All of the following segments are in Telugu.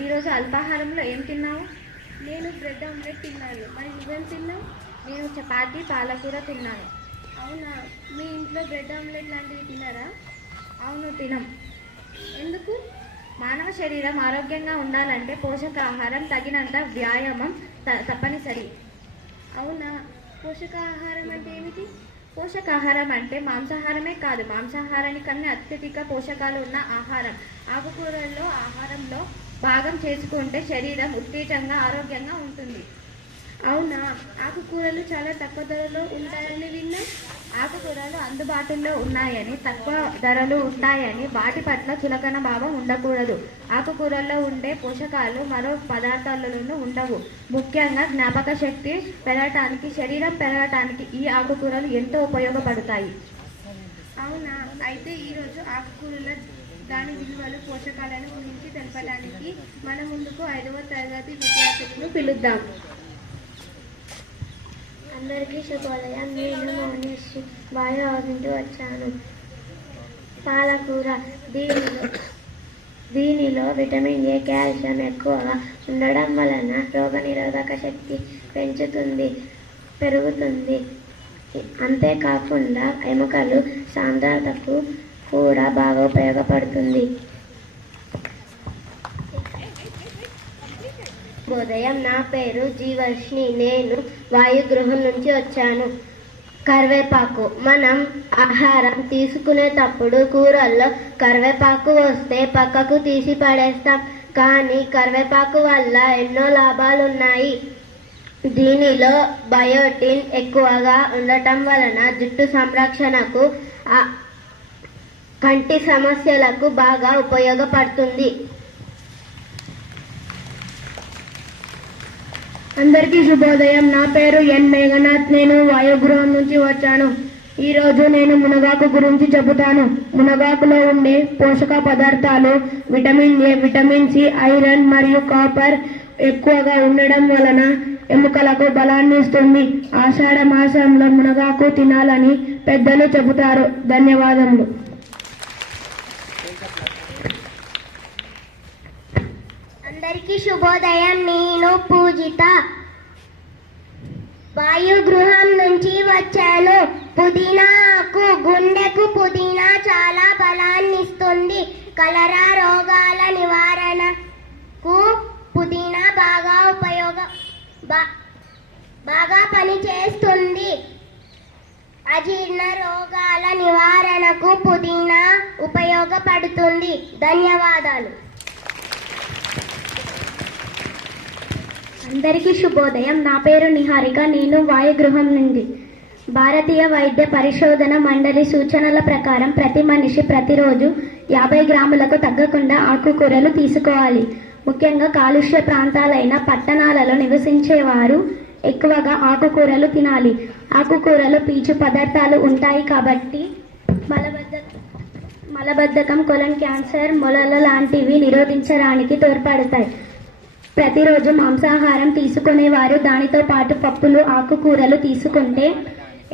ఈరోజు అల్పాహారంలో ఏం తిన్నావు? నేను బ్రెడ్ ఆమ్లెట్ తిన్నాను. మరి నువ్వేం తిన్నావు? నేను చపాతీ పాలకూర తిన్నాను. అవునా, మీ ఇంట్లో బ్రెడ్ ఆమ్లెట్ లాంటివి తిన్నారా? అవును, తినం. ఎందుకు? మానవ శరీరం ఆరోగ్యంగా ఉండాలంటే పోషకాహారం, తగినంత వ్యాయామం తప్పనిసరి. అవునా, పోషకాహారం అంటే ఏమిటి? పోషకాహారం అంటే మాంసాహారమే కాదు, మాంసాహారానికన్నా అత్యధిక పోషకాలు ఉన్న ఆహారం. ఆకుకూరల్లో ఆహారంలో భాగం చేసుకుంటే శరీరం ఉత్తేజంగా ఆరోగ్యంగా ఉంటుంది. అవునా, ఆకుకూరలు చాలా తక్కువ ధరలో ఉంటాయని విన్నా. ఆకుకూరలు అందుబాటులో ఉన్నాయని, తక్కువ ధరలు ఉంటాయని వాటి పట్ల చులకన భావం ఉండకూడదు. ఆకుకూరల్లో ఉండే పోషకాలు మరో పదార్థాలలోనూ ఉండవు. ముఖ్యంగా జ్ఞాపక శక్తి పెరగటానికి, శరీరం పెరగటానికి ఈ ఆకుకూరలు ఎంతో ఉపయోగపడతాయి. అవునా, అయితే ఈరోజు ఆకుకూరల దాని విలువలు, పోషకాలను గురించి తెలపడానికి మన ముందుకు 5వ తరగతి విద్యార్థులను పిలుద్దాం. అందరికీ శుభోదయం. నేను మౌనిశ్రీ హౌస్ నుండి వచ్చాను. పాలకూర దీనిలో విటమిన్ ఏ, కాల్షియం ఎక్కువగా ఉండడం వలన రోగనిరోధక శక్తి పెరుగుతుంది. అంతేకాకుండా ఎముకలు సాంద్రతకు కూడా బాగా ఉపయోగపడుతుంది. ఉదయం, నా పేరు జీవర్షిని. నేను వాయుగృహం నుంచి వచ్చాను. కరివేపాకు. మనం ఆహారం తీసుకునేటప్పుడు కూరల్లో కరివేపాకు వస్తే పక్కకు తీసి పడేస్తాం. కానీ కరివేపాకు వల్ల ఎన్నో లాభాలున్నాయి. దీనిలో బయోటిన్ ఎక్కువగా ఉండటం వలన జుట్టు సంరక్షణకు, కంటి సమస్యలకు బాగా ఉపయోగపడుతుంది. అందరికీ శుభోదయం. నా పేరు ఎన్ మేఘనాథ్. నేను వాయుగృహం నుంచి వచ్చాను. ఈరోజు నేను మునగాకు గురించి చెబుతాను. మునగాకులో ఉండే పోషక పదార్థాలు vitamin A, vitamin C, iron మరియు కాపర్ ఎక్కువగా ఉండడం వలన ఎముకలకు బలాన్ని ఇస్తుంది. ఆషాఢ మాసంలో మునగాకు తినాలని పెద్దలు చెబుతారు. ధన్యవాదములు. అందరికీ శుభోదయం. నేను పూజిత వాయుగృహం నుంచి వచ్చాను. పుదీనాకు, గుండెకు పుదీనా చాలా బలాన్ని ఇస్తుంది. కలరా రోగాల నివారణకు పుదీనా బాగా పనిచేస్తుంది. అజీర్ణ రోగాల నివారణకు పుదీనా ఉపయోగపడుతుంది. ధన్యవాదాలు. అందరికీ శుభోదయం. నా పేరు నిహారిక. నేను వాయుగృహం నుండి. భారతీయ వైద్య పరిశోధన మండలి సూచనల ప్రకారం ప్రతి మనిషి ప్రతిరోజు 50 గ్రాములకు తగ్గకుండా ఆకుకూరలు తీసుకోవాలి. ముఖ్యంగా కాలుష్య ప్రాంతాలైన పట్టణాలలో నివసించేవారు ఎక్కువగా ఆకుకూరలు తినాలి. ఆకుకూరలు పీచు పదార్థాలు ఉంటాయి కాబట్టి మలబద్ధకం, కొలన్ క్యాన్సర్, మొలల లాంటివి నిరోధించడానికి తోడ్పడతాయి. ప్రతిరోజు మాంసాహారం తీసుకునేవారు దానితో పాటు పప్పులు, ఆకుకూరలు తీసుకుంటే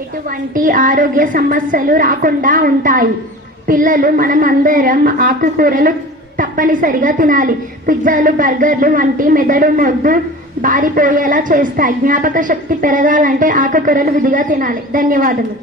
ఎటువంటి ఆరోగ్య సమస్యలు రాకుండా ఉంటాయి. పిల్లలు, మనం అందరం ఆకుకూరలు తప్పనిసరిగా తినాలి. పిజ్జాలు, బర్గర్లు వంటి మెదడు మొద్దు బారిపోయేలా చేస్తాయి. జ్ఞాపక శక్తి పెరగాలంటే ఆకుకూరలు విధిగా తినాలి. ధన్యవాదములు.